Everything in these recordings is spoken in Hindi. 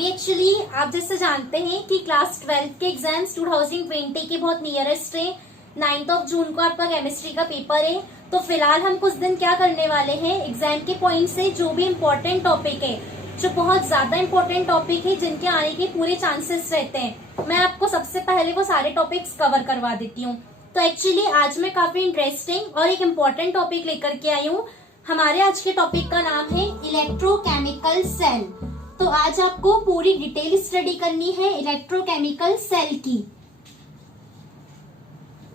अभी एक्चुअली आप जैसे जानते हैं कि क्लास 12 के एग्जाम्स 2020 के बहुत नियरेस्ट है। 9 जून को आपका केमिस्ट्री का पेपर है। तो फिलहाल हम कुछ दिन क्या करने वाले हैं, एग्जाम के पॉइंट से जो भी इम्पोर्टेंट टॉपिक है, जो बहुत ज्यादा इम्पोर्टेंट टॉपिक है, जिनके आने के पूरे चांसेस रहते हैं, मैं आपको सबसे पहले वो सारे टॉपिक्स कवर करवा देती हूँ। तो एक्चुअली आज मैं काफी इंटरेस्टिंग और एक इम्पोर्टेंट टॉपिक लेकर के आई हूँ। हमारे आज के टॉपिक का नाम है इलेक्ट्रोकेमिकल सेल। तो आज आपको पूरी डिटेल स्टडी करनी है इलेक्ट्रोकेमिकल सेल की।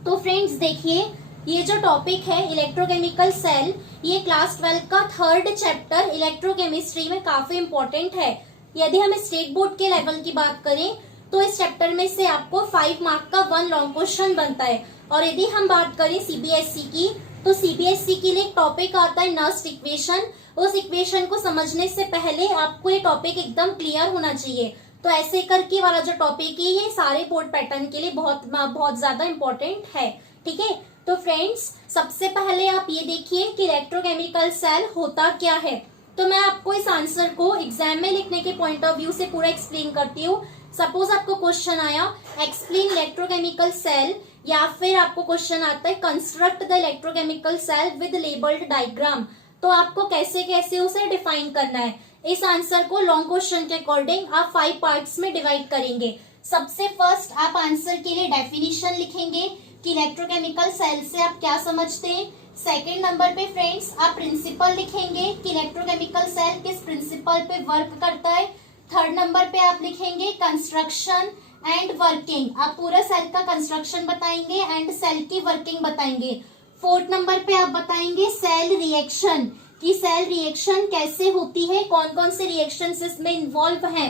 तो फ्रेंड्स देखिए, ये जो टॉपिक है इलेक्ट्रोकेमिकल सेल, ये क्लास 12 का 3rd चैप्टर इलेक्ट्रोकेमिस्ट्री में काफी इंपॉर्टेंट है। यदि हम स्टेट बोर्ड के लेवल की बात करें तो इस चैप्टर में से आपको 5 मार्क का 1 लॉन्ग क्वेश्चन बनता है। और यदि हम बात करें सीबीएसई की, तो सीबीएसई के लिए एक टॉपिक आता है नस्ट इक्वेशन। उस इक्वेशन को समझने से पहले आपको ये टॉपिक एकदम क्लियर होना चाहिए। तो ऐसे करके वाला जो टॉपिक है ये सारे बोर्ड पैटर्न के लिए बहुत ज्यादा इम्पोर्टेंट है। ठीक है, तो फ्रेंड्स सबसे पहले आप ये देखिए कि इलेक्ट्रोकेमिकल सेल होता क्या है। तो मैं आपको इस आंसर को एग्जाम में लिखने के पॉइंट ऑफ व्यू से पूरा एक्सप्लेन करती हूँ। सपोज आपको क्वेश्चन आया एक्सप्लेन इलेक्ट्रोकेमिकल सेल, या फिर आपको क्वेश्चन आता है construct the electrochemical cell with labelled diagram, तो आपको कैसे कैसे उसे डिफाइन करना है। इस आंसर को लॉन्ग क्वेश्चन के अकॉर्डिंग आप 5 पार्ट्स में डिवाइड करेंगे। सबसे फर्स्ट आप आंसर के लिए डेफिनेशन लिखेंगे कि इलेक्ट्रोकेमिकल सेल से आप क्या समझते हैं। सेकेंड नंबर पे फ्रेंड्स आप प्रिंसिपल लिखेंगे कि इलेक्ट्रोकेमिकल सेल किस प्रिंसिपल पे वर्क करता है। थर्ड नंबर पे आप लिखेंगे कंस्ट्रक्शन एंड वर्किंग, आप पूरा सेल का कंस्ट्रक्शन बताएंगे एंड सेल की वर्किंग बताएंगे। फोर्थ नंबर पे आप बताएंगे सेल रिएक्शन, कि सेल रिएक्शन कैसे होती है, कौन कौन से रिएक्शंस इसमें इन्वॉल्व हैं।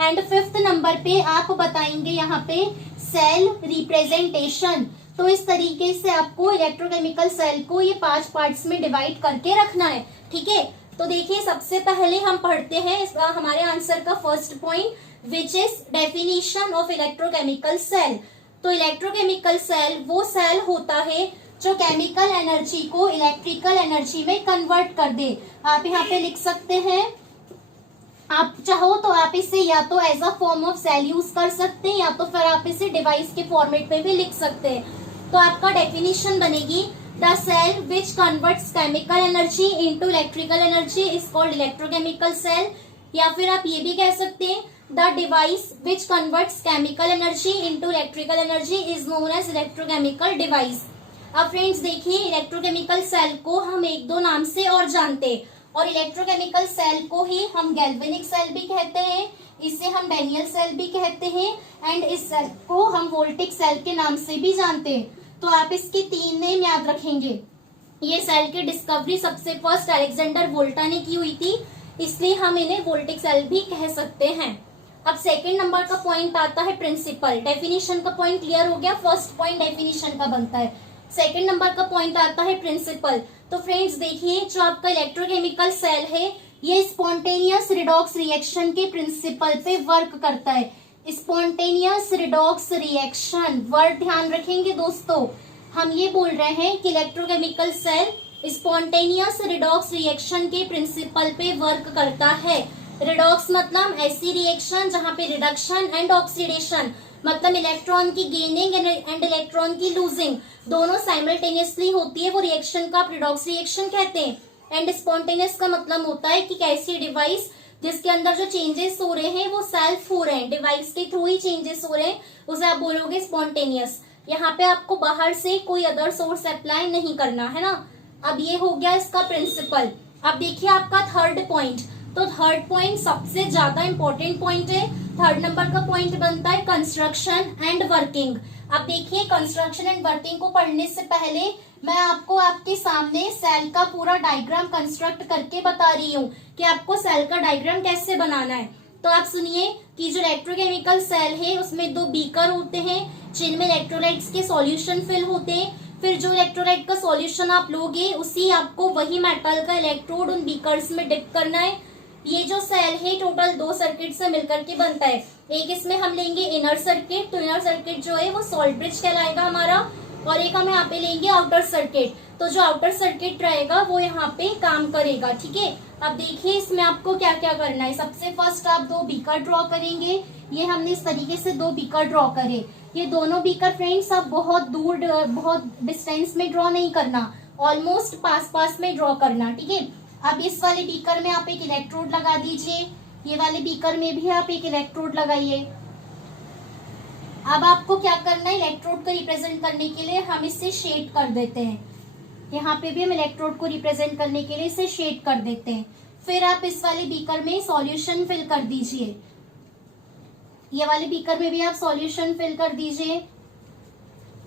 एंड फिफ्थ नंबर पे आप बताएंगे यहाँ पे सेल रिप्रेजेंटेशन। तो इस तरीके से आपको इलेक्ट्रोकेमिकल सेल को ये 5 पार्ट्स में डिवाइड करके रखना है। ठीक है, तो देखिए सबसे पहले हम पढ़ते हैं हमारे आंसर का first point, which is definition of electrochemical cell. तो इलेक्ट्रोकेमिकल सेल वो सेल होता है जो केमिकल एनर्जी को इलेक्ट्रिकल एनर्जी में कन्वर्ट कर दे। आप यहाँ पे लिख सकते हैं, आप चाहो तो आप इसे या तो as a form of cell use कर सकते हैं, या तो फिर आप इसे डिवाइस के फॉर्मेट में भी लिख सकते हैं। तो आपका डेफिनेशन बनेगी the cell which converts chemical energy into electrical energy is called electrochemical cell, या फिर आप ये भी कह सकते हैं the device which converts chemical energy into electrical energy is known as electrochemical device. अब फ्रेंड्स देखिए, इलेक्ट्रोकेमिकल सेल को हम 1-2 नाम से और जानते हैं, और इलेक्ट्रोकेमिकल सेल को ही हम गैल्वेनिक सेल भी कहते हैं, इसे हम डैनियल सेल भी कहते हैं, एंड इस सेल को हम वोल्टिक सेल के नाम से भी जानते हैं। तो आप इसके 3 नेम याद रखेंगे। ये सेल की डिस्कवरी सबसे फर्स्ट अलेक्जेंडर वोल्टा ने की हुई थी, इसलिए हम इन्हें वोल्टिक सेल भी कह सकते हैं। अब सेकंड नंबर का पॉइंट आता है प्रिंसिपल। डेफिनेशन का पॉइंट क्लियर हो गया, फर्स्ट पॉइंट डेफिनेशन का बनता है। सेकंड नंबर का पॉइंट आता है प्रिंसिपल। तो फ्रेंड्स देखिए, जो आपका इलेक्ट्रोकेमिकल सेल है ये स्पॉन्टेनियस रिडॉक्स रिएक्शन के प्रिंसिपल पे वर्क करता है। स्पॉन्टेनियस रिडॉक्स रिएक्शन वर्ड ध्यान रखेंगे दोस्तों, हम ये बोल रहे हैं कि electrochemical cell spontaneous redox reaction के प्रिंसिपल पे वर्क करता है। रिडॉक्स मतलब ऐसी रिएक्शन जहाँ पे रिडक्शन एंड ऑक्सीडेशन, मतलब इलेक्ट्रॉन की गेनिंग एंड इलेक्ट्रॉन की लूजिंग दोनों साइमल्टेनियसली होती है, वो रिएक्शन का आप रिडॉक्स रिएक्शन कहते हैं। एंड स्पॉन्टेनियस का मतलब होता है कि कैसी डिवाइस जिसके अंदर जो चेंजेस हो रहे हैं वो सेल्फ हो रहे हैं, डिवाइस के थ्रू ही चेंजेस हो रहे हैं, उसे आप बोलोगे स्पॉन्टेनियस। यहाँ पे आपको बाहर से कोई अदर सोर्स अप्लाई नहीं करना है ना। अब ये हो गया इसका प्रिंसिपल। अब देखिए आपका थर्ड पॉइंट, तो थर्ड पॉइंट सबसे ज्यादा इंपॉर्टेंट पॉइंट है। थर्ड नंबर का पॉइंट बनता है कंस्ट्रक्शन एंड वर्किंग। अब देखिए, कंस्ट्रक्शन एंड वर्किंग को पढ़ने से पहले मैं आपको आपके सामने सेल का पूरा डायग्राम कंस्ट्रक्ट करके बता रही हूँ कि आपको सेल का डायग्राम कैसे बनाना है। तो आप सुनिए कि जो इलेक्ट्रोकेमिकल सेल है उसमें 2 बीकर होते हैं जिनमें इलेक्ट्रोलाइट्स के सॉल्यूशन फिल होते हैं। फिर जो इलेक्ट्रोलाइट का सॉल्यूशन आप लोगे उसी आपको वही मेटल का इलेक्ट्रोड उन बीकर्स में डिप करना है। ये जो सेल है टोटल 2 सर्किट से मिलकर के बनता है। एक इसमें हम लेंगे इनर सर्किट, तो इनर सर्किट जो है वो सॉल्ट ब्रिज कहलाएगा हमारा, और एक हम यहाँ पे लेंगे आउटर सर्किट। तो जो आउटर सर्किट रहेगा वो यहाँ पे काम करेगा। ठीक है, अब देखिए इसमें आपको क्या क्या करना है। सबसे फर्स्ट आप 2 बीकर ड्रॉ करेंगे। ये हमने इस तरीके से 2 बीकर ड्रॉ करे। ये दोनों बीकर फ्रेंड्स आप बहुत दूर, बहुत डिस्टेंस में ड्रॉ नहीं करना, ऑलमोस्ट पास पास में ड्रॉ करना। ठीक है, अब इस वाले बीकर में आप एक इलेक्ट्रोड लगा दीजिए, ये वाले बीकर में भी आप एक इलेक्ट्रोड लगाइए। अब आपको क्या करना है, इलेक्ट्रोड को रिप्रेजेंट करने के लिए हम इससे शेड कर देते हैं। यहाँ पे भी हम इलेक्ट्रोड को रिप्रेजेंट करने के लिए इसे शेड कर देते हैं। फिर आप इस वाले बीकर में सॉल्यूशन फिल कर दीजिए, ये वाले बीकर में भी आप सॉल्यूशन फिल कर दीजिए।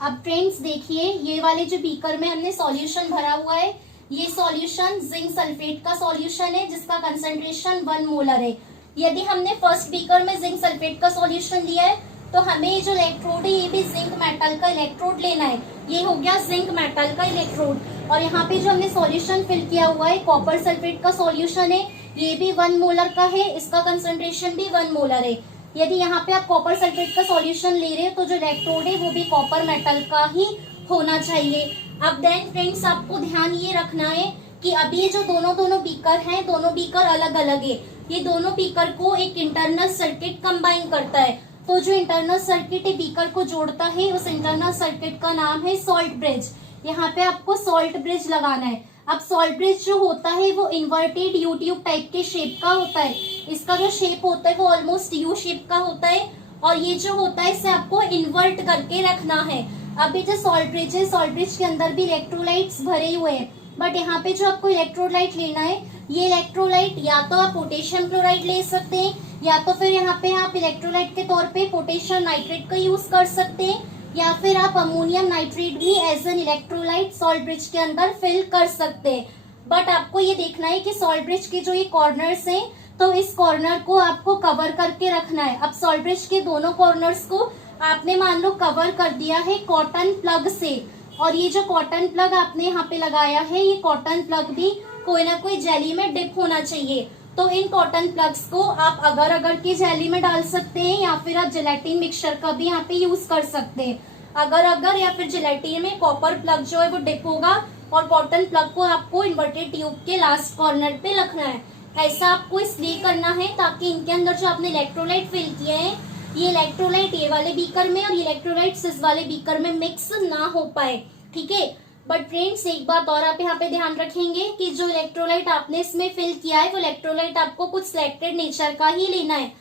अब फ्रेंड्स देखिए, ये वाले जो बीकर में हमने सॉल्यूशन भरा हुआ है, ये सॉल्यूशन जिंक सल्फेट का सॉल्यूशन है जिसका कंसंट्रेशन 1 मोलर है। यदि हमने फर्स्ट बीकर में जिंक सल्फेट का सॉल्यूशन लिया है तो हमें जो इलेक्ट्रोड है ये भी जिंक मेटल का इलेक्ट्रोड लेना है। ये हो गया जिंक मेटल का इलेक्ट्रोड। और यहाँ पे जो हमने सॉल्यूशन फिल किया हुआ है कॉपर सल्फेट का सॉल्यूशन है, ये भी 1 मोलर का है, इसका कंसंट्रेशन भी 1 मोलर है। यदि यहाँ पे आप कॉपर सल्फेट का सॉल्यूशन ले रहे हो तो जो इलेक्ट्रोड है वो भी कॉपर मेटल का ही होना चाहिए। अब देन फ्रेंड्स आपको ध्यान ये रखना है कि अभी ये जो दोनों बीकर हैं, दोनों बीकर अलग अलग है। ये दोनों बीकर को एक इंटरनल सर्किट कंबाइन करता है। तो जो इंटरनल सर्किट है बीकर को जोड़ता है, उस इंटरनल सर्किट का नाम है सॉल्ट ब्रिज। यहाँ पे आपको सॉल्ट ब्रिज लगाना है। अब सॉल्ट ब्रिज जो होता है वो इन्वर्टेड यू ट्यूब टाइप के शेप का होता है। इसका जो शेप होता है वो ऑलमोस्ट यू शेप का होता है और ये जो होता है इसे आपको इन्वर्ट करके रखना है। अभी जो सॉल्ट ब्रिज है, सॉल्ट ब्रिज के अंदर भी इलेक्ट्रोलाइट्स भरे हुए हैं, बट यहाँ पे जो आपको इलेक्ट्रोलाइट लेना है, ये इलेक्ट्रोलाइट या तो आप पोटेशियम क्लोराइड ले सकते हैं या तो फिर यहाँ पे आप इलेक्ट्रोलाइट के तौर पे पोटेशियम नाइट्रेट का यूज कर सकते हैं या फिर आप अमोनियम नाइट्रेट भी as an electrolyte salt bridge के अंदर फिल कर सकते हैं। बट आपको ये देखना है कि सॉल्ट ब्रिज के जो ये कॉर्नर्स हैं तो इस कॉर्नर को आपको कवर करके रखना है। अब सॉल्ट ब्रिज के दोनों कॉर्नर्स को आपने मान लो कवर कर दिया है कॉटन प्लग से, और ये जो कॉटन प्लग आपने यहाँ पे लगाया है ये कॉटन प्लग भी कोई ना कोई जेली में डिप होना चाहिए। तो इन कॉटन प्लग्स को आप अगर अगर की जेली में डाल सकते हैं या फिर आप जेलेटिन मिक्सचर का भी यहाँ पे यूज कर सकते हैं। अगर अगर या फिर जेलेटिन में कॉपर प्लग जो है वो डिप होगा और कॉटन प्लग को आपको इन्वर्टेड ट्यूब के लास्ट कॉर्नर पे रखना है। ऐसा आपको इसलिए करना है ताकि इनके अंदर जो आपने इलेक्ट्रोलाइट फिल किए हैं ये इलेक्ट्रोलाइट ये वाले बीकर में और इलेक्ट्रोलाइट इस वाले बीकर में मिक्स ना हो पाए। ठीक है, बट फ्रेंड्स एक बात और आप यहाँ पे ध्यान रखेंगे कि जो इलेक्ट्रोलाइट आपने इसमें फिल किया है वो इलेक्ट्रोलाइट आपको कुछ सिलेक्टेड नेचर का ही लेना है।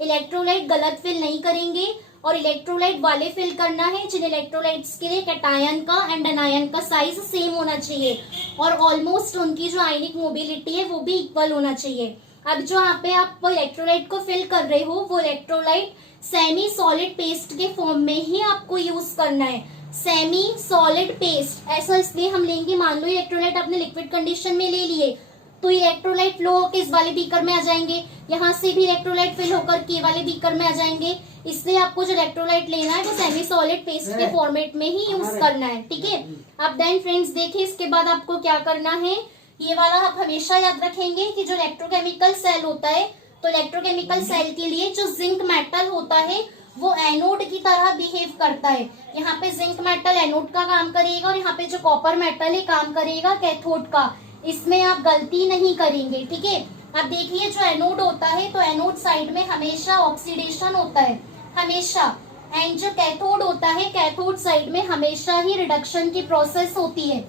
इलेक्ट्रोलाइट गलत फिल नहीं करेंगे और इलेक्ट्रोलाइट वाले फिल करना है जिन इलेक्ट्रोलाइट्स के लिए कैटायन का एंड एनायन का साइज सेम होना चाहिए और ऑलमोस्ट उनकी जो आयनिक मोबिलिटी है वो भी इक्वल होना चाहिए। अब जो यहाँ पे आप वो इलेक्ट्रोलाइट को फिल कर रहे हो वो इलेक्ट्रोलाइट सेमी सॉलिड पेस्ट के फॉर्म में ही आपको यूज करना है। सेमी सॉलिड पेस्ट ऐसा इसलिए हम लेंगे, मान लो इलेक्ट्रोलाइट आपने लिक्विड कंडीशन में ले लिए तो इलेक्ट्रोलाइट फ्लो होकर इस वाले बीकर में आ जाएंगे, यहाँ से भी इलेक्ट्रोलाइट फिल होकर के वाले बीकर में आ जाएंगे। इसलिए आपको जो इलेक्ट्रोलाइट लेना है वो सेमी सॉलिड पेस्ट के फॉर्मेट में ही यूज करना है। ठीक है, अब देन फ्रेंड्स देखिए इसके बाद आपको क्या करना है, ये वाला आप हमेशा याद रखेंगे कि जो इलेक्ट्रोकेमिकल सेल होता है तो इलेक्ट्रोकेमिकल सेल के लिए जो जिंक मेटल होता है वो एनोड की तरह बिहेव करता है। यहाँ पे जिंक मेटल एनोड का काम करेगा और यहाँ पे जो कॉपर मेटल है काम करेगा कैथोड का। इसमें आप गलती नहीं करेंगे। ठीक है, अब देखिए जो एनोड होता है तो एनोड साइड में हमेशा ऑक्सीडेशन होता है हमेशा, एंड जो कैथोड होता है कैथोड साइड में हमेशा ही रिडक्शन की प्रोसेस होती है।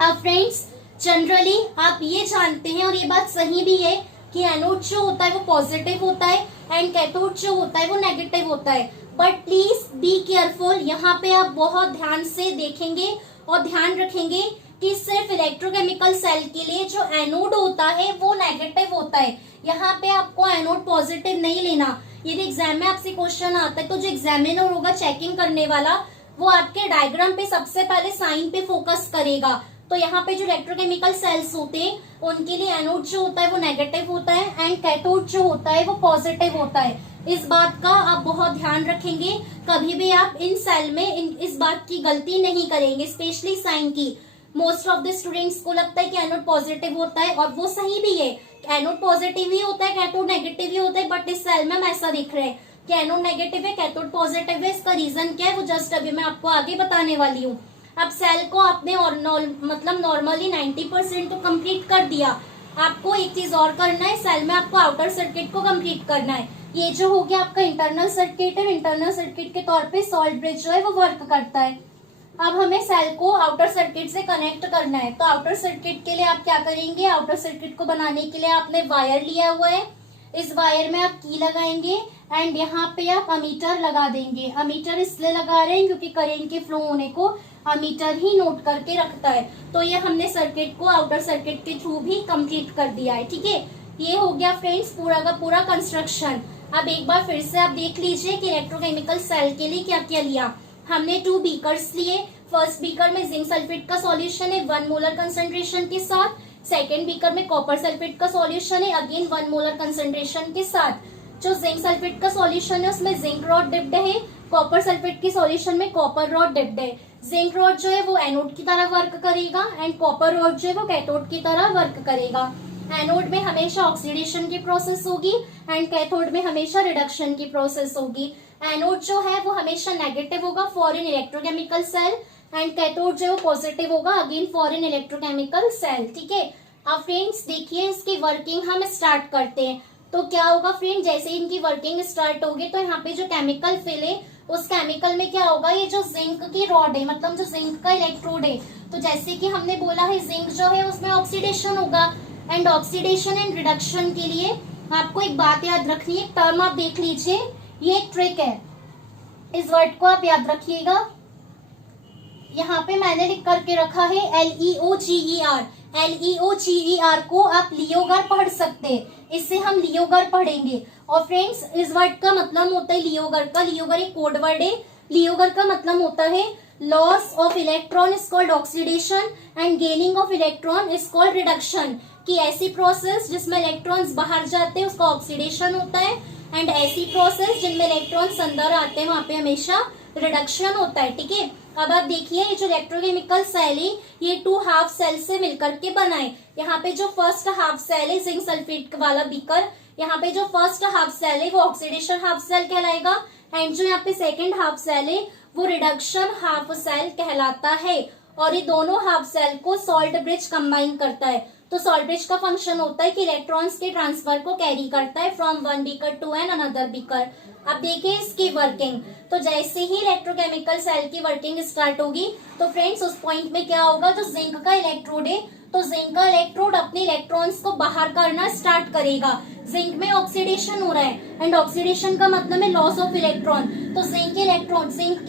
अब फ्रेंड्स जनरली आप ये जानते हैं और ये बात सही भी है कि एनोड जो होता है वो पॉजिटिव होता है एंड कैथोड जो होता है वो नेगेटिव होता है। बट प्लीज बी केयरफुल, यहाँ पे आप बहुत ध्यान से देखेंगे और ध्यान रखेंगे कि सिर्फ इलेक्ट्रोकेमिकल सेल के लिए जो एनोड होता है वो नेगेटिव होता है। यहाँ पे आपको एनोड पॉजिटिव नहीं लेना। यदि एग्जाम में आपसे क्वेश्चन आता है तो जो एग्जामिनर होगा चेकिंग करने वाला वो आपके डायग्राम पे सबसे पहले साइन पे फोकस करेगा। तो यहाँ पे जो इलेक्ट्रोकेमिकल सेल्स होते हैं उनके लिए एनोड जो होता है वो नेगेटिव होता है एंड कैथोड जो होता है वो पॉजिटिव होता है। इस बात का आप बहुत ध्यान रखेंगे, कभी भी आप इन सेल में इस बात की गलती नहीं करेंगे, स्पेशली साइन की। मोस्ट ऑफ द स्टूडेंट्स को लगता है कि एनोड पॉजिटिव होता है और वो सही भी है, एनोड पॉजिटिव ही होता है कैथोड नेगेटिव ही होता है, बट इस सेल में हम ऐसा दिख रहे हैं कि एनोड नेगेटिव है कैथोड पॉजिटिव है। इसका रीजन क्या है वो जस्ट अभी मैं आपको आगे बताने वाली हूँ। अब सेल को आपने मतलब नॉर्मली 90% तो कंप्लीट कर दिया। आपको एक चीज और करना है, सेल में आपको आउटर सर्किट को कंप्लीट करना है। ये जो हो गया आपका इंटरनल सर्किट है, इंटरनल सर्किट के तौर पे सॉल्ट ब्रिज जो है वो वर्क करता है। अब हमें सेल को आउटर सर्किट से कनेक्ट करना है, तो आउटर सर्किट के लिए आप क्या करेंगे, आउटर सर्किट को बनाने के लिए आपने वायर लिया हुआ है, इस वायर में आप की लगाएंगे एंड यहाँ पे आप अमीटर लगा देंगे। अमीटर इसलिए लगा रहे हैं क्योंकि करंट के फ्लो होने को अमीटर ही नोट करके रखता है। तो ये हमने सर्किट को आउटर सर्किट के थ्रू भी कंप्लीट कर दिया है। ठीक है, ये हो गया फ्रेंड्स पूरा का पूरा कंस्ट्रक्शन। अब एक बार फिर से आप देख लीजिए कि इलेक्ट्रोकेमिकल सेल के लिए क्या क्या लिया। हमने 2 बीकर्स लिए। फर्स्ट बीकर में जिंक सल्फेट का सॉल्यूशन है 1 मोलर कंसंट्रेशन के साथ। सेकेंड बीकर में कॉपर सल्फेट का सॉल्यूशन है अगेन 1 मोलर कंसंट्रेशन के साथ। जो जिंक सल्फेट का सॉल्यूशन है उसमें जिंक रॉड डिप्ड है, कॉपर सल्फेट के सॉल्यूशन में कॉपर रॉड डिप्ड है। जिंक रॉड जो है वो एनोड की तरह वर्क करेगा एंड कॉपर रॉड जो है वो कैथोड की तरह वर्क करेगा। एनोड में हमेशा ऑक्सीडेशन की प्रोसेस होगी एंड कैथोड में हमेशा रिडक्शन की प्रोसेस होगी। एनोड जो है वो हमेशा नेगेटिव होगा for an electrochemical cell and cathode जो है वो पॉजिटिव होगा again for an electrochemical cell. ठीक है, अब फ्रेंड्स देखिए इसकी वर्किंग हम स्टार्ट करते हैं। तो क्या होगा फ्रेंड, जैसे इनकी वर्किंग स्टार्ट होगी तो यहाँ पे जो केमिकल फिल है उस केमिकल में क्या होगा, ये जो जिंक की रॉड है मतलब जो जिंक का इलेक्ट्रोड है, तो जैसे कि हमने बोला है जिंक जो है उसमें ऑक्सीडेशन होगा एंड ऑक्सीडेशन एंड रिडक्शन के लिए आपको एक बात याद रखनी है, टर्म आप देख लीजिए, ये एक ट्रिक है, इस वर्ड को आप याद रखिएगा। यहाँ पे मैंने लिख करके रखा है LEOGER। LEOGER को आप लियोगर पढ़ सकते हैं, इससे हम लियोगर पढ़ेंगे। और फ्रेंड्स इस वर्ड का मतलब होता है लियोगर का, लियोगर एक कोड वर्ड है। लियोगर का मतलब होता है loss of electron is called oxidation and gaining of electron is called reduction. कि ऐसी प्रोसेस जिसमें इलेक्ट्रॉन्स बाहर जाते हैं उसका ऑक्सीडेशन होता है एंड ऐसी प्रोसेस जिनमें इलेक्ट्रॉन्स अंदर आते हैं वहां पे हमेशा रिडक्शन होता है। ठीक है, अब आप देखिए ये जो इलेक्ट्रोकेमिकल सेल है ये 2 हाफ सेल से मिलकर के बना है। यहाँ पे जो फर्स्ट हाफ सेल है जिंक सल्फेट वाला बीकर, यहाँ पे जो फर्स्ट हाफ सेल है वो ऑक्सीडेशन हाफ सेल कहलाएगा एंड जो यहाँ पे सेकेंड हाफ सेल है वो रिडक्शन हाफ सेल कहलाता है। और ये दोनों हाफ सेल को सॉल्ट ब्रिज कंबाइन करता है। तो सॉल्ट ब्रिज का फंक्शन होता है कि इलेक्ट्रॉन्स के ट्रांसफर को कैरी करता है from one beaker to an another beaker. अब देखिए इसकी वर्किंग, तो जैसे ही इलेक्ट्रोकेमिकल सेल की वर्किंग स्टार्ट होगी तो फ्रेंड्स उस पॉइंट में क्या होगा, जो जिंक का इलेक्ट्रोड है तो जिंक का इलेक्ट्रोड अपने इलेक्ट्रॉन्स को बाहर करना स्टार्ट करेगा। जिंक में ऑक्सीडेशन हो रहा है एंड ऑक्सीडेशन का मतलब है लॉस ऑफ इलेक्ट्रॉन, तो जिंक के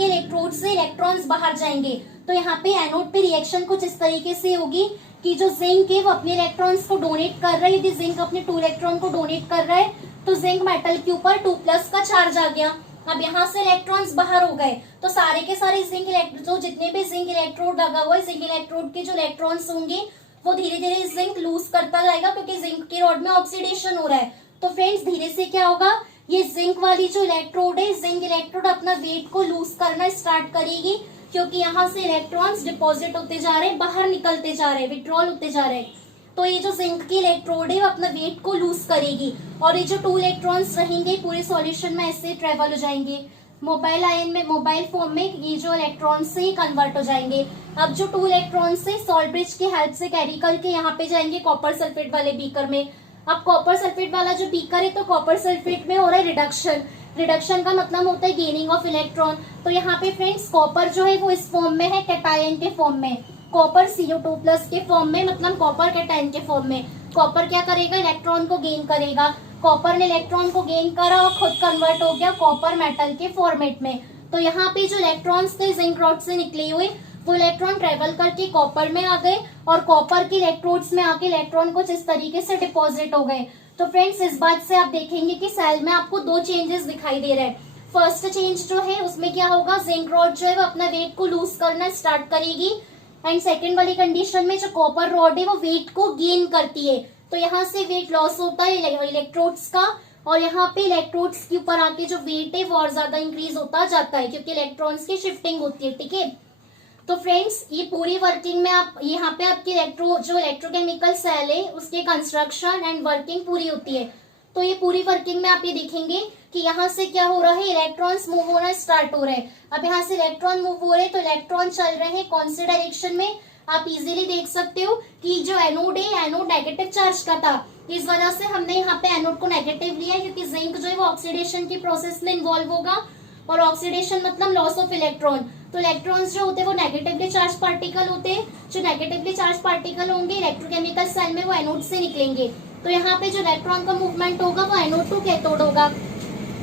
इलेक्ट्रोड से इलेक्ट्रॉन्स बाहर जाएंगे। तो यहाँ पे एनोड पे रिएक्शन कुछ इस तरीके से होगी कि जो जिंक है वो अपने इलेक्ट्रॉन्स को डोनेट कर रहा है। यदि जिंक अपने 2 इलेक्ट्रॉन को डोनेट कर रहा है तो जिंक मेटल के ऊपर 2+ का चार्ज आ गया। अब यहाँ से इलेक्ट्रॉन्स बाहर हो गए तो सारे के सारे जो जितने भी जिंक इलेक्ट्रोड लगा हुआ है, जिंक इलेक्ट्रोड के जो इलेक्ट्रॉन्स होंगे वो धीरे धीरे जिंक लूज करता जाएगा क्योंकि जिंक की रॉड में ऑक्सीडेशन हो रहा है। तो फ्रेंड्स धीरे से क्या होगा, ये जिंक वाली जो इलेक्ट्रोड है, जिंक इलेक्ट्रोड अपना वेट को लूज करना स्टार्ट करेगी क्योंकि यहाँ से इलेक्ट्रॉन्स डिपॉजिट होते जा रहे हैं, बाहर निकलते जा रहे हैं, विड्रॉल होते जा रहे हैं। तो ये जो जिंक की इलेक्ट्रोड है वो अपना वेट को लूज करेगी और ये जो 2 इलेक्ट्रॉन्स रहेंगे पूरे सॉल्यूशन में ऐसे ट्रेवल हो जाएंगे मोबाइल आयन में, मोबाइल फॉर्म में ये जो इलेक्ट्रॉन्स से कन्वर्ट हो जाएंगे। अब जो 2 इलेक्ट्रॉन्स से सॉल्ट ब्रिज की हेल्प से कैरी करके यहाँ पे जाएंगे कॉपर सल्फेट वाले बीकर में। अब कॉपर सल्फेट वाला जो बीकर है तो कॉपर सल्फेट में हो रहा है रिडक्शन। रिडक्शन का मतलब होता है गेनिंग ऑफ इलेक्ट्रॉन। तो यहाँ पे फ्रेंड्स कॉपर जो है वो इस फॉर्म में है, कैटायन के फॉर्म में, कॉपर CO2+ के फॉर्म में, मतलब कॉपर कैटायन के फॉर्म में। कॉपर क्या करेगा, इलेक्ट्रॉन को गेन करेगा। कॉपर ने इलेक्ट्रॉन को गेन करा और खुद कन्वर्ट हो गया कॉपर मेटल के फॉर्मेट में। तो यहाँ पे जो इलेक्ट्रॉन्स थे जिंक रॉड से निकले हुए वो इलेक्ट्रॉन ट्रेवल करके कॉपर में आ गए और कॉपर के इलेक्ट्रोड्स में आके इलेक्ट्रॉन कुछ इस तरीके से डिपॉजिट हो गए। तो फ्रेंड्स इस बात से आप देखेंगे कि सेल में आपको 2 चेंजेस दिखाई दे रहे हैं। फर्स्ट चेंज जो है उसमें क्या होगा, जिंक रॉड जो है वो अपना वेट को लूज करना स्टार्ट करेगी एंड सेकेंड वाली कंडीशन में जो कॉपर रॉड है वो वेट को गेन करती है। तो यहाँ से वेट लॉस होता है इलेक्ट्रोड्स का और यहाँ पे इलेक्ट्रोड्स के ऊपर आके जो वेट है वो और ज्यादा इंक्रीज होता जाता है क्योंकि इलेक्ट्रॉन्स की शिफ्टिंग होती है। ठीक है, तो फ्रेंड्स ये पूरी वर्किंग में आप यहाँ पे आपकी इलेक्ट्रोकेमिकल सेल है उसके कंस्ट्रक्शन एंड वर्किंग पूरी होती है। तो ये पूरी वर्किंग में आप ये देखेंगे कि यहाँ से क्या हो रहा है, इलेक्ट्रॉन्स मूव होना स्टार्ट हो रहे हैं। अब यहाँ से इलेक्ट्रॉन मूव हो रहे हैं तो इलेक्ट्रॉन चल रहे हैं कौन से डायरेक्शन में, आप इजीली देख सकते हो कि जो एनोड है, एनोड नेगेटिव चार्ज का था, इस वजह से हमने यहाँ पे एनोड को नेगेटिव लिया है, क्योंकि जिंक जो है वो ऑक्सीडेशन की प्रोसेस में इन्वॉल्व होगा, और ऑक्सीडेशन मतलब लॉस ऑफ इलेक्ट्रॉन। तो इलेक्ट्रॉन्स जो होते हैं वो नेगेटिवली चार्ज पार्टिकल होते हैं, जो नेगेटिवली चार्ज पार्टिकल होंगे इलेक्ट्रोकेमिकल सेल में वो एनोड से निकलेंगे। तो यहाँ पे जो इलेक्ट्रॉन का मूवमेंट होगा वो एनोड टू कैथोड होगा।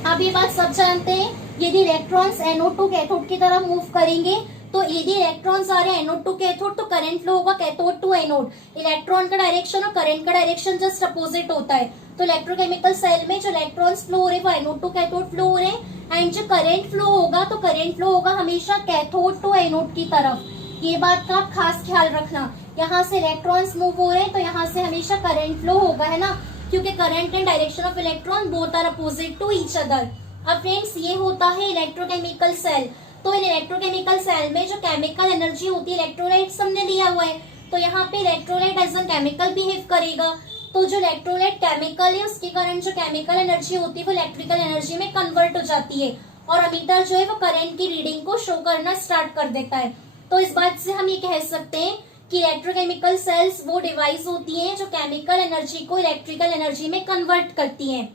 अब ये बात सब जानते हैं, यदि इलेक्ट्रॉन्स एनोड टू कैथोड की तरफ मूव करेंगे तो यदि इलेक्ट्रॉन्स आ रहे हैं एनोड टू कैथोड तो करंट फ्लो होगा कैथोड टू एनोड। इलेक्ट्रॉन का डायरेक्शन और करंट का डायरेक्शन जस्ट अपोजिट होता है। तो इलेक्ट्रोकेमिकल सेल में जो इलेक्ट्रॉन्स फ्लो हो रहे हैं वो एनोड टू कैथोड फ्लो हो रहे हैं, एंड जो करंट फ्लो होगा तो करंट फ्लो होगा हमेशा कैथोड टू एनोड की तरफ। ये बात का खास ख्याल रखना, यहाँ से इलेक्ट्रॉन्स मूव हो रहे हैं तो यहाँ से हमेशा करंट फ्लो होगा, है ना, क्योंकि current and direction of electron both are opposite to each other. अब फ्रेंड्स ये होता है इलेक्ट्रोकेमिकल सेल। तो इलेक्ट्रोकेमिकल सेल में जो केमिकल एनर्जी होती है, इलेक्ट्रोलाइट्स हमने लिया हुआ है, तो यहाँ पे electrolyte as a chemical behave करेगा। तो जो इलेक्ट्रोलाइट केमिकल है उसके कारण जो केमिकल एनर्जी होती है वो इलेक्ट्रिकल एनर्जी में कन्वर्ट हो जाती है, और अमीटर जो है वो करंट की रीडिंग को शो करना स्टार्ट कर देता है। तो इस बात से हम ये कह सकते हैं कि इलेक्ट्रोकेमिकल सेल्स वो डिवाइस होती हैं जो केमिकल एनर्जी को इलेक्ट्रिकल एनर्जी में कन्वर्ट करती हैं।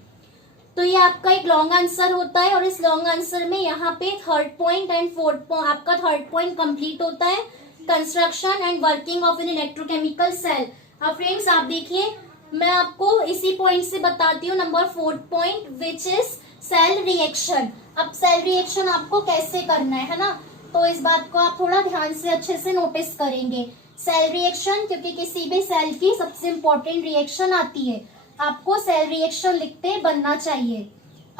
तो ये आपका एक लॉन्ग आंसर होता है, और इस लॉन्ग आंसर में यहाँ पे third point and fourth point, आपका थर्ड पॉइंट कंप्लीट होता है, construction and working of an electrochemical cell. अब फ्रेंड्स आप देखिए, मैं आपको इसी पॉइंट से बताती हूँ number fourth point, which is cell reaction. अब सेल रिएक्शन आपको कैसे करना है ना, तो इस बात को आप थोड़ा ध्यान से अच्छे से नोटिस करेंगे। सेल रिएक्शन, क्योंकि किसी भी सेल की सबसे इंपॉर्टेंट रिएक्शन आती है, आपको सेल रिएक्शन लिखते बनना चाहिए।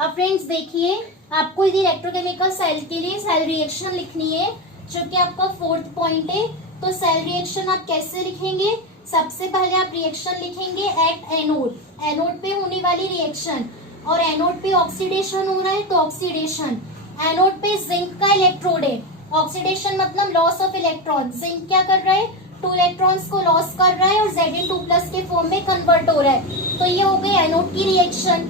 अब फ्रेंड्स देखिए, आपको यदि इलेक्ट्रोकेमिकल सेल के लिए सेल रिएक्शन लिखनी है, जो कि आपका फोर्थ पॉइंट है, तो सेल रिएक्शन आप कैसे लिखेंगे, सबसे पहले आप रिएक्शन लिखेंगे एट एनोड, एनोड पे होने वाली रिएक्शन, और एनोड पे ऑक्सीडेशन हो रहा है तो ऑक्सीडेशन। एनोड पे जिंक का इलेक्ट्रोड है, ऑक्सीडेशन मतलब लॉस ऑफ इलेक्ट्रॉन, जिंक क्या कर रहा है, 2 इलेक्ट्रॉन्स को लॉस कर रहा है और Zn2+ के फॉर्म में कन्वर्ट हो रहा है। तो ये हो गई एनोड की रिएक्शन।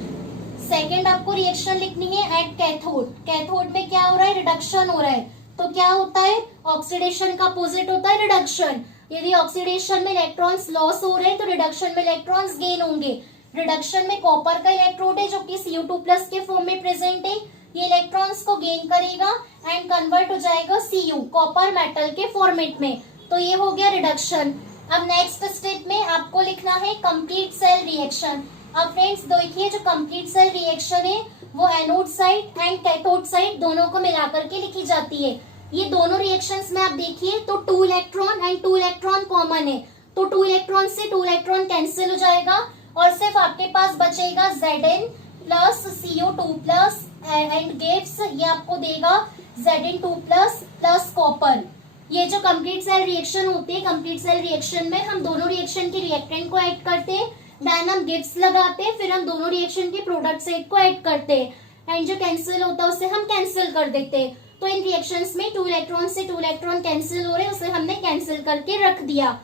सेकेंड आपको रिएक्शन लिखनी है एट कैथोड, कैथोड में क्या हो रहा है, रिडक्शन हो रहा है। तो क्या होता है, ऑक्सीडेशन का अपोजिट होता है रिडक्शन। यदि ऑक्सीडेशन में इलेक्ट्रॉन्स लॉस हो रहे हैं तो रिडक्शन में इलेक्ट्रॉन्स गेन होंगे। रिडक्शन में कॉपर का इलेक्ट्रोड है जो कि Cu2+ के फॉर्म में प्रेजेंट है, ये इलेक्ट्रॉन्स को गेन करेगा एंड कन्वर्ट हो जाएगा Cu, कॉपर मेटल के फॉर्मेट में। तो ये हो गया रिडक्शन। अब नेक्स्ट स्टेप में आपको लिखना है कंप्लीट सेल रिएक्शन। अब फ्रेंड्स देखिए, जो कंप्लीट सेल रिएक्शन है वो anode side and cathode side दोनों को मिलाकर के लिखी जाती है। ये दोनों रिएक्शंस में आप देखिए तो 2 इलेक्ट्रॉन एंड 2 इलेक्ट्रॉन कॉमन है, तो 2 इलेक्ट्रॉन से 2 इलेक्ट्रॉन कैंसिल हो जाएगा और सिर्फ आपके पास बचेगा Zn+ Cu2+ एंड गिव्स, ये आपको देगा Zn2+ कॉपर। ये जो कंप्लीट सेल रिएक्शन होती है, कंप्लीट सेल रिएक्शन में हम दोनों रिएक्शन के रिएक्टेंट को ऐड करते हैं, देन हम गिव्स लगाते हैं, फिर हम दोनों रिएक्शन के प्रोडक्ट साइड को ऐड करते हैं, एंड जो कैंसिल होता है उसे हम कैंसिल कर देते हैं। तो इन रिएक्शंस में 2 इलेक्ट्रॉन से 2 इलेक्ट्रॉन कैंसिल हो रहे हैं, उसे हमने कैंसिल करके रख दिया।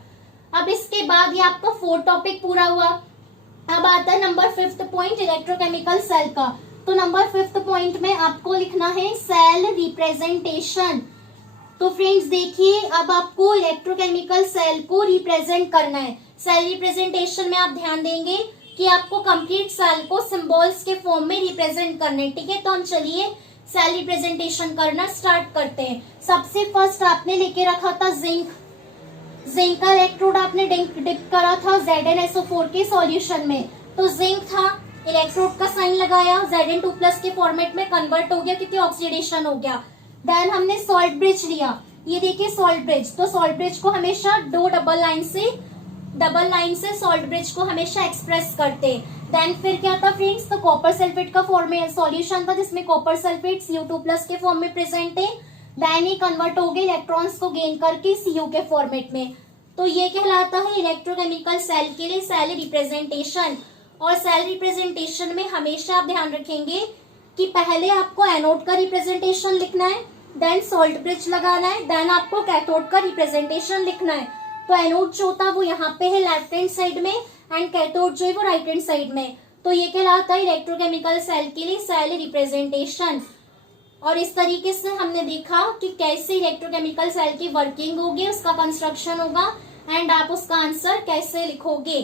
अब इसके बाद ये आपका 4th टॉपिक पूरा हुआ। अब आता है number 5th point electrochemical cell का। तो नंबर 5th पॉइंट में आपको लिखना है सेल रिप्रेजेंटेशन। तो फ्रेंड्स देखिए, अब आपको इलेक्ट्रोकेमिकल सेल को रिप्रेजेंट करना है। सेल रिप्रेजेंटेशन में आप ध्यान देंगे कि आपको कंप्लीट सेल को सिंबल्स के फॉर्म में रिप्रेजेंट करना है, ठीक है। तो हम चलिए सेल रिप्रेजेंटेशन करना स्टार्ट करते हैं। सबसे फर्स्ट आपने लेके रखा था जिंक, जिंक का इलेक्ट्रोड आपने डिप करा था ZnSO4 के सॉल्यूशन में। तो जिंक था, इलेक्ट्रोड का साइन लगाया, Zn2+ के फॉर्मेट में कन्वर्ट हो गया क्योंकि ऑक्सीडेशन हो गया। देन हमने सॉल्ट ब्रिज लिया, ये देखिए सॉल्ट ब्रिज। तो सॉल्ट ब्रिज को हमेशा 2 डबल लाइन से सॉल्ट ब्रिज को हमेशा एक्सप्रेस करते। देन फिर क्या था फ्रेंड्स, तो कॉपर सल्फेट का फॉर्मेट सॉल्यूशन था जिसमें कॉपर सल्फेट Cu2+ के फॉर्म में प्रेजेंट है। देन ये कन्वर्ट हो गए इलेक्ट्रॉन्स को गेन करके Cu के फॉर्मेट में। तो ये कहलाता है इलेक्ट्रोकेमिकल सेल के लिए सेल रिप्रेजेंटेशन। और सेल रिप्रेजेंटेशन में हमेशा आप ध्यान रखेंगे कि पहले आपको एनोड का रिप्रेजेंटेशन लिखना है, देन सॉल्ट ब्रिज लगाना है, देन आपको कैथोड का रिप्रेजेंटेशन लिखना है। तो एनोड जो होता है वो यहाँ पे है लेफ्ट हैंड साइड में, एंड कैथोड जो है वो राइट हैंड साइड में। तो ये कहलाता है इलेक्ट्रोकेमिकल सेल के लिए सेल रिप्रेजेंटेशन। और इस तरीके से हमने देखा कि कैसे इलेक्ट्रोकेमिकल सेल की वर्किंग होगी, उसका कंस्ट्रक्शन होगा एंड आप उसका आंसर कैसे लिखोगे।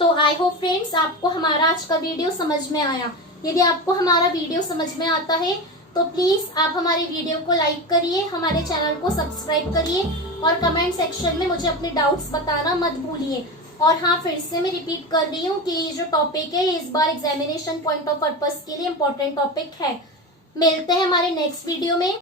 तो आई होप फ्रेंड्स आपको हमारा आज का वीडियो समझ में आया। यदि आपको हमारा वीडियो समझ में आता है तो प्लीज आप हमारे वीडियो को लाइक करिए, हमारे चैनल को सब्सक्राइब करिए और कमेंट सेक्शन में मुझे अपने डाउट्स बताना मत भूलिए। और हाँ, फिर से मैं रिपीट कर रही हूँ कि ये जो टॉपिक है इस बार एग्जामिनेशन पॉइंट ऑफ पर्पस के लिए इम्पोर्टेंट टॉपिक है। मिलते हैं हमारे नेक्स्ट वीडियो में।